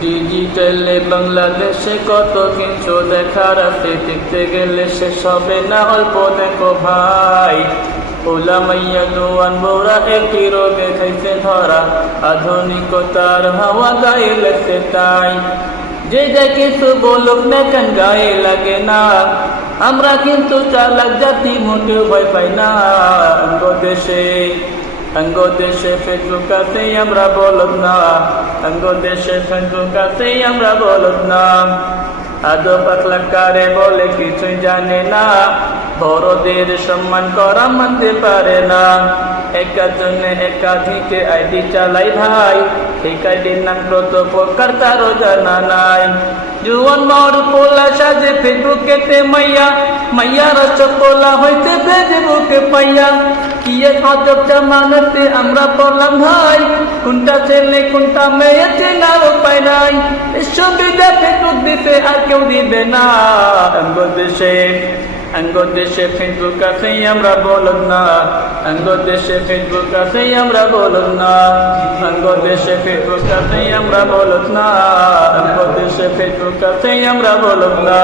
ডিজিটালে বাংলাদেশে কত কিছু দেখার আছে, দেখতে গেলে শেষ হবে না, অল্প দেখো ভাই। ওলা মাইয়া জোয়ান বৌরা একই রোগে খাইছে ধরা, আধুনিকতার হাওয়া গায়ে লাগছে তাই। যে যা কিছু বলুক না কেন গায়ে লাগে না, আমরা কিন্তু চালাক জাতি, মোটেও ভয় পাই না। অঙ্গদেশে ফেসবুক আছে আমরা বলদ না, অঙ্গদেশে ফেসবুক আছে আমরা বলদ না। আদো পাতলা কারে বলে কিছুই জানে না, বড়দের সম্মান করা মানতে পারে না। একজনে একাধিকে আইডি চালাই ভাই, এই আইডির নাম কত প্রকার তারও জানা নাই। জুয়ান মার পোলা সাজে ফেসবুকেতে মাইয়া, মাইয়ার চপলা হইতে ফেসবুকে পাইয়া। কি এক অজব জামানাতে আমরা পড়লাম ভাই, কোনটা ছেলে কোনটা মেয়ে চেনার উপায় নাই। সুবিধা ফেসবুক দিতে আর কেউ দিবে না। অঙ্গদেশে ফেসবুক আছে আমরা বলদ না, অঙ্গদেশে ফেসবুক আছে আমরা বলদ না। অঙ্গদেশে ফেসবুক আছে আমরা বলদ না, অঙ্গদেশে ফেসবুক আছে আমরা বলদ না।